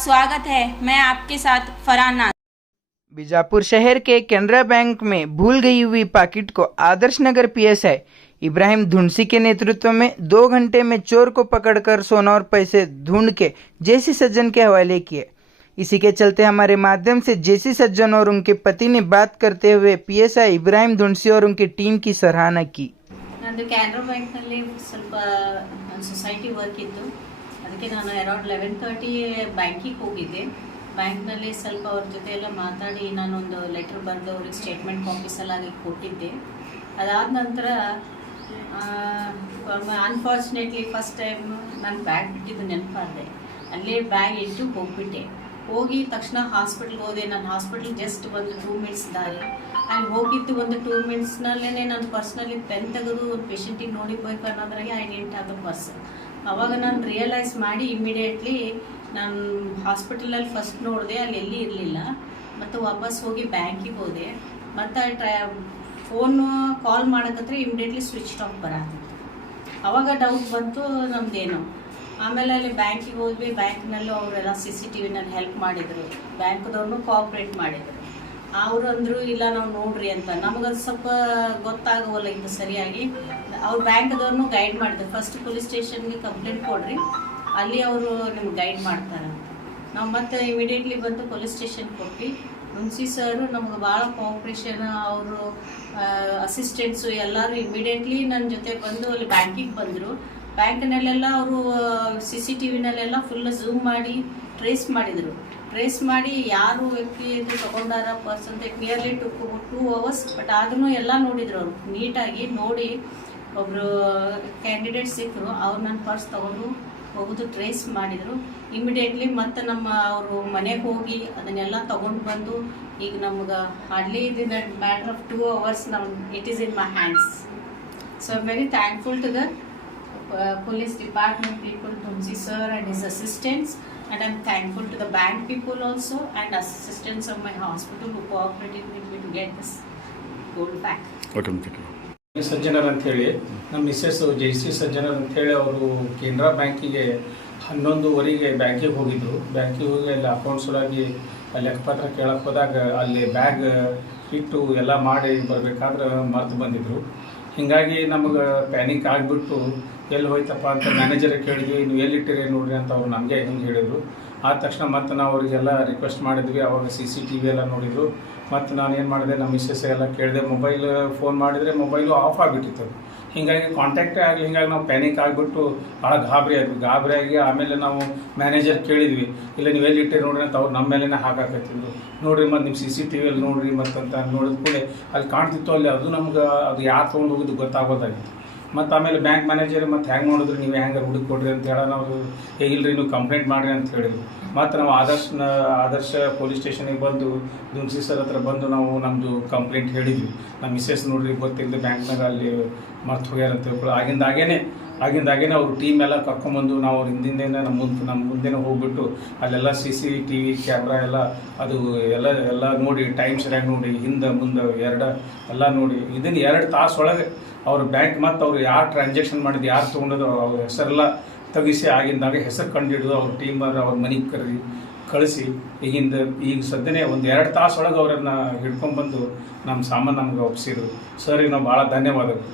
स्वागत है। मैं आपके साथ फरहान नाज। बीजापुर शहर के केनरा बैंक में भूल गई हुई पाकिट को आदर्श नगर पीएसआई इब्राहिम धुंसी के नेतृत्व में 2 घंटे में चोर को पकड़कर सोना और पैसे ढूंढ के जेसी सज्जन के हवाले किए। इसी के चलते हमारे माध्यम से जेसी सज्जन और उनके पति ने बात करते हुए पीएसआई इब्राहिम धुंसी और उनकी टीम की सराहना की। ನಂದು ಕ್ಯಾನರಾ ಬ್ಯಾಂಕ್ನಲ್ಲಿ ಸ್ವಲ್ಪ ಸೊಸೈಟಿ ವರ್ಕ್ ಇತ್ತು, ಅದಕ್ಕೆ ನಾನು ಅರೌಂಡ್ 11:30 ಬ್ಯಾಂಕಿಗೆ ಹೋಗಿದ್ದೆ. ಬ್ಯಾಂಕ್ನಲ್ಲಿ ಸ್ವಲ್ಪ ಅವ್ರ ಜೊತೆ ಎಲ್ಲ ಮಾತಾಡಿ ನಾನೊಂದು ಲೆಟ್ರ್ ಬರೆದು ಅವ್ರಿಗೆ ಸ್ಟೇಟ್ಮೆಂಟ್ ಕಾಪೀಸ್ ಎಲ್ಲ ಕೊಟ್ಟಿದ್ದೆ. ಅದಾದ ನಂತರ ಅನ್ಫಾರ್ಚುನೇಟ್ಲಿ ಫಸ್ಟ್ ಟೈಮ್ ನಾನು ಬ್ಯಾಗ್ ಬಿಟ್ಟಿದ್ದು ನೆನಪಾದೆ. ಅಲ್ಲೇ ಬ್ಯಾಗ್ ಇಟ್ಟು ಹೋಗಿಬಿಟ್ಟೆ. ಹೋಗಿ ತಕ್ಷಣ ಹಾಸ್ಪಿಟ್ಲ್ಗೆ ಹೋದೆ. ನಾನು ಹಾಸ್ಪಿಟ್ಲ್ ಜಸ್ಟ್ ಒಂದು 2 ಮಿನಿಟ್ಸ್ ದಾರಿ. ಅಲ್ಲಿ ಹೋಗಿದ್ದು ಒಂದು 2 ಮಿನಿಟ್ಸ್ನಲ್ಲೇ ನಾನು ಪರ್ಸ್ನಲ್ಲಿ ಪೆನ್ ತೆಗೆದು ಒಂದು ಪೇಷಂಟಿಗೆ ನೋಡಿಬೇಕು ಅನ್ನೋದ್ರಾಗೆ I didn't have the purse. ಆವಾಗ ನಾನು ರಿಯಲೈಸ್ ಮಾಡಿ ಇಮಿಡಿಯೇಟ್ಲಿ ನಾನು ಹಾಸ್ಪಿಟಲಲ್ಲಿ ಫಸ್ಟ್ ನೋಡಿದೆ, ಅಲ್ಲಿ ಎಲ್ಲಿ ಇರಲಿಲ್ಲ. ಮತ್ತು ವಾಪಸ್ ಹೋಗಿ ಬ್ಯಾಂಕಿಗೆ ಹೋದೆ. ಮತ್ತು ಫೋನು ಕಾಲ್ ಮಾಡೋಕತ್ರ ಇಮಿಡಿಯೇಟ್ಲಿ ಸ್ವಿಚ್ ಆಫ್ ಬರತ್ತಿತ್ತು. ಆವಾಗ ಡೌಟ್ ಬಂತು ನಮ್ಮದೇನು. ಆಮೇಲೆ ಅಲ್ಲಿ ಬ್ಯಾಂಕಿಗೆ ಹೋದ್ವಿ. ಬ್ಯಾಂಕ್ನಲ್ಲೂ ಅವರೆಲ್ಲ CCTV ನಲ್ಲಿ ಹೆಲ್ಪ್ ಮಾಡಿದರು. ಬ್ಯಾಂಕ್ದವ್ರನ್ನೂ ಕೋಆಪ್ರೇಟ್ ಮಾಡಿದರು. ಅವರು ಅಂದರು ಇಲ್ಲ ನಾವು ನೋಡ್ರಿ ಅಂತ. ನಮಗದು ಸ್ವಲ್ಪ ಗೊತ್ತಾಗವಲ್ಲ ಇದು ಸರಿಯಾಗಿ. ಅವ್ರು ಬ್ಯಾಂಕ್ದವ್ರನ್ನೂ ಗೈಡ್ ಮಾಡಿದ್ರು. ಫಸ್ಟ್ ಪೊಲೀಸ್ ಸ್ಟೇಷನ್ಗೆ ಕಂಪ್ಲೇಂಟ್ ಕೊಡ್ರಿ, ಅಲ್ಲಿ ಅವರು ನಿಮ್ಗೆ ಗೈಡ್ ಮಾಡ್ತಾರೆ ಅಂತ. ನಾವು ಮತ್ತೆ ಇಮಿಡಿಯೇಟ್ಲಿ ಬಂದು ಪೊಲೀಸ್ ಸ್ಟೇಷನ್ ಕೊಟ್ಟು ಮುನ್ಸಿ ಸರು ನಮ್ಗೆ ಭಾಳ ಕೋಆಪ್ರೇಷನ್, ಅವರು ಅಸಿಸ್ಟೆಂಟ್ಸು ಎಲ್ಲರೂ ಇಮಿಡಿಯೇಟ್ಲಿ ನನ್ನ ಜೊತೆ ಬಂದು ಅಲ್ಲಿ ಬ್ಯಾಂಕಿಗೆ ಬಂದರು. ಬ್ಯಾಂಕ್ನಲ್ಲೆಲ್ಲ ಅವರು CCTVನಲ್ಲೆಲ್ಲ ಫುಲ್ ಝೂಮ್ ಮಾಡಿ ಟ್ರೇಸ್ ಮಾಡಿದರು. ಟ್ರೇಸ್ ಮಾಡಿ ಯಾರು ವ್ಯಕ್ತಿ ಇದು ತೊಗೊಂಡಾರ ಪರ್ಸ್ ಅಂತ ಕ್ಲಿಯರ್ಲಿ 2 hours. ಬಟ್ ಆದ್ರೂ ಎಲ್ಲ ನೋಡಿದ್ರು ಅವರು ನೀಟಾಗಿ ನೋಡಿ. ಒಬ್ಬರು ಕ್ಯಾಂಡಿಡೇಟ್ ಸಿಕ್ಕರು, ಅವ್ರು ನನ್ನ ಪರ್ಸ್ ತೊಗೊಂಡು ಹೋಗೋದು ಟ್ರೇಸ್ ಮಾಡಿದರು ಇಮಿಡಿಯೇಟ್ಲಿ. ಮತ್ತು ಅವರು ಮನೆಗೆ ಹೋಗಿ ಅದನ್ನೆಲ್ಲ ತೊಗೊಂಡು ಬಂದು ಈಗ ನಮ್ಗೆ hardly in a matter of 2 hours it is in my hands. So I am very thankful to the police department people, Dhunsi sir and his assistants, and I'm thankful to the bank people also and assistants of my hospital who cooperated with me to get this gold back. Sajjanar ಅಂಥೇಳಿ ನಮ್ಮ missus Jayashree Sajjanar ಅಂಥೇಳಿ ಅವರು ಕೆನರಾ ಬ್ಯಾಂಕಿಗೆ 11:15 ಬ್ಯಾಂಕಿಗೆ ಹೋಗಿದ್ದರು. ಬ್ಯಾಂಕಿಗೆ ಹೋಗಿ ಅಲ್ಲಿ ಅಕೌಂಟ್ಸ್ ಒಳಗೆ ಲೆಕ್ಕಪತ್ರ ಕೇಳಕ್ಕೆ ಹೋದಾಗ ಅಲ್ಲಿ ಬ್ಯಾಗ್ ಇಟ್ಟು ಎಲ್ಲ ಮಾಡಿ ಬರಬೇಕಾದ್ರೆ ಮರ್ತು ಬಂದಿದ್ದರು. ಹೀಗಾಗಿ ನಮಗೆ ಪ್ಯಾನಿಕ್ ಆಗಿಬಿಟ್ಟು ಎಲ್ಲಿ ಹೋಯ್ತಪ್ಪ ಅಂತ ಮ್ಯಾನೇಜರಿಗೆ ಕೇಳಿದ್ವಿ. ನೀವು ಎಲ್ಲಿಟ್ಟಿರಿ ನೋಡ್ರಿ ಅಂತ ಅವ್ರು ನಮಗೆ ಹಿಂಗೆ ಹೇಳಿದರು. ಆದ ತಕ್ಷಣ ಮತ್ತು ನಾವು ಅವರಿಗೆಲ್ಲ ರಿಕ್ವೆಸ್ಟ್ ಮಾಡಿದ್ವಿ. ಅವಾಗ CCTV ಎಲ್ಲ ನೋಡಿದರು. ಮತ್ತು ನಾನು ಏನು ಮಾಡಿದೆ, ನಮ್ಮ ಮಿಸ್ಸಸ್ ಎಲ್ಲ ಕೇಳಿದೆ. ಮೊಬೈಲ್ ಫೋನ್ ಮಾಡಿದರೆ ಮೊಬೈಲು ಆಫ್ ಆಗಿಬಿಟ್ಟಿತ್ತು. ಹೀಗಾಗಿ ಕಾಂಟ್ಯಾಕ್ಟೇ ಆಗಲಿ. ಹೀಗಾಗಿ ನಾವು ಪ್ಯಾನಿಕ್ ಆಗಿಬಿಟ್ಟು ಭಾಳ ಗಾಬರಿಯಾಗಿ ಆಮೇಲೆ ನಾವು ಮ್ಯಾನೇಜರ್ ಕೇಳಿದ್ವಿ, ಇಲ್ಲ ನೀವು ಎಲ್ಲಿಟ್ಟಿರಿ ನೋಡ್ರಿ ಅಂತ. ಅವ್ರು ನಮ್ಮ ಮೇಲೇ ಹಾಕಾಕತ್ತಿದ್ರು. ನೋಡಿರಿ ಮತ್ತು ನಿಮ್ಮ CCTVಯಲ್ಲಿ ನೋಡಿರಿ ಮತ್ತಂತ ನೋಡಿದ ಕೂಡಲೇ ಅಲ್ಲಿ ಕಾಣ್ತಿತ್ತು. ಅಲ್ಲಿ ಅದು ನಮ್ಗೆ ಅದು ಯಾರು ತೊಗೊಂಡು ಹೋಗೋದು ಗೊತ್ತಾಗೋದಾಗಿತ್ತು. ಮತ್ತು ಆಮೇಲೆ ಬ್ಯಾಂಕ್ ಮ್ಯಾನೇಜರ್ ಮತ್ತು ಹೆಂಗೆ ನೋಡಿದ್ರು, ನೀವು ಹೆಂಗೆ ಹುಡುಕಿ ಕೊಡ್ರಿ ಅಂತ ಹೇಳೋ ನಾವು ಹೇಗಿಲ್ಲರಿ ನೀವು ಕಂಪ್ಲೇಂಟ್ ಮಾಡಿರಿ ಅಂತ ಹೇಳಿದ್ರು. ಮತ್ತು ನಾವು ಆದರ್ಶ ಪೊಲೀಸ್ ಸ್ಟೇಷನಿಗೆ ಬಂದು ಧುಂಸಿ ಸರ್ ಹತ್ರ ಬಂದು ನಾವು ನಮ್ಮದು ಕಂಪ್ಲೇಂಟ್ ಹೇಳಿದ್ವಿ. ನಮ್ಮ ಮಿಸ್ಸಸ್ ನೋಡ್ರಿ ಗೊತ್ತಿಲ್ಲದೆ ಬ್ಯಾಂಕ್ನಾಗ ಅಲ್ಲಿ ಮರ್ತು ಹೋಗ್ಯಾರ ಅಂತ ಹೇಳ್ಕೊಳ್ಳಿ. ಆಗಿಂದಾಗೇನೆ ಅವ್ರ ಟೀಮ್ ಎಲ್ಲ ಕರ್ಕೊಂಬಂದು ನಾವು ಅವ್ರ ಹಿಂದಿಂದೇ ನಮ್ಮ ಮುಂದೆನೇ ಹೋಗ್ಬಿಟ್ಟು ಅಲ್ಲೆಲ್ಲ CCTV ಕ್ಯಾಮ್ರಾ ಎಲ್ಲ ಅದು ಎಲ್ಲ ನೋಡಿ, ಟೈಮ್ ಸರಿಯಾಗಿ ನೋಡಿ, ಹಿಂದೆ ಮುಂದೆ ಎಲ್ಲ ನೋಡಿ. ಇದನ್ನು 2 ತಾಸು ಒಳಗೆ ಅವ್ರ ಬ್ಯಾಂಕ್ ಮತ್ತು ಅವ್ರು ಯಾರು ಟ್ರಾನ್ಸಾಕ್ಷನ್ ಮಾಡಿದ್ದು, ಯಾರು ತೊಗೊಂಡೋದು ಅವ್ರ ಹೆಸರೆಲ್ಲ ತೆಗಿಸಿ ಆಗಿಂದಾಗ ಹೆಸರು ಕಂಡುಹಿಡಿದು ಅವ್ರ ಟೀಮರ್ ಅವ್ರ ಮನೆಗೆ ಕಳಿಸಿ ಈಗ ಸದ್ಯನೇ ಒಂದು 2 ತಾಸು ಒಳಗೆ ಅವರನ್ನು ಹಿಡ್ಕೊಂಡ್ಬಂದು ನಮ್ಮ ಸಾಮಾನು ನಮ್ಗೆ ಒಪ್ಪಿಸಿದ್ರು. ಸರಿಗೆ ನಾವು ಭಾಳ ಧನ್ಯವಾದಗಳು.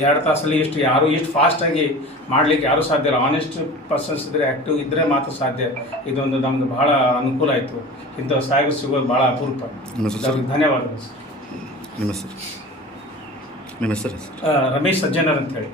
2 ತಾಸಲ್ಲಿ ಯಾರು ಇಷ್ಟು ಫಾಸ್ಟಾಗಿ ಮಾಡಲಿಕ್ಕೆ ಯಾರೂ ಸಾಧ್ಯ ಇಲ್ಲ. ಆನೆಸ್ಟ್ ಪರ್ಸನ್ಸ್ ಇದ್ದರೆ, ಆ್ಯಕ್ಟಿವ್ ಇದ್ದರೆ ಮಾತ್ರ ಸಾಧ್ಯ. ಇದೊಂದು ನಮ್ಗೆ ಭಾಳ ಅನುಕೂಲ ಆಯಿತು. ಇಂಥ ಸಾಹೇಬರು ಸಿಗೋದು ಭಾಳ ಅಪರೂಪ. ಧನ್ಯವಾದಗಳು ಸರ್. ನಿಮ್ಮ ಹೆಸರು? ರಮೇಶ್ ಸಜ್ಜನರ್ ಅಂತ ಹೇಳಿ.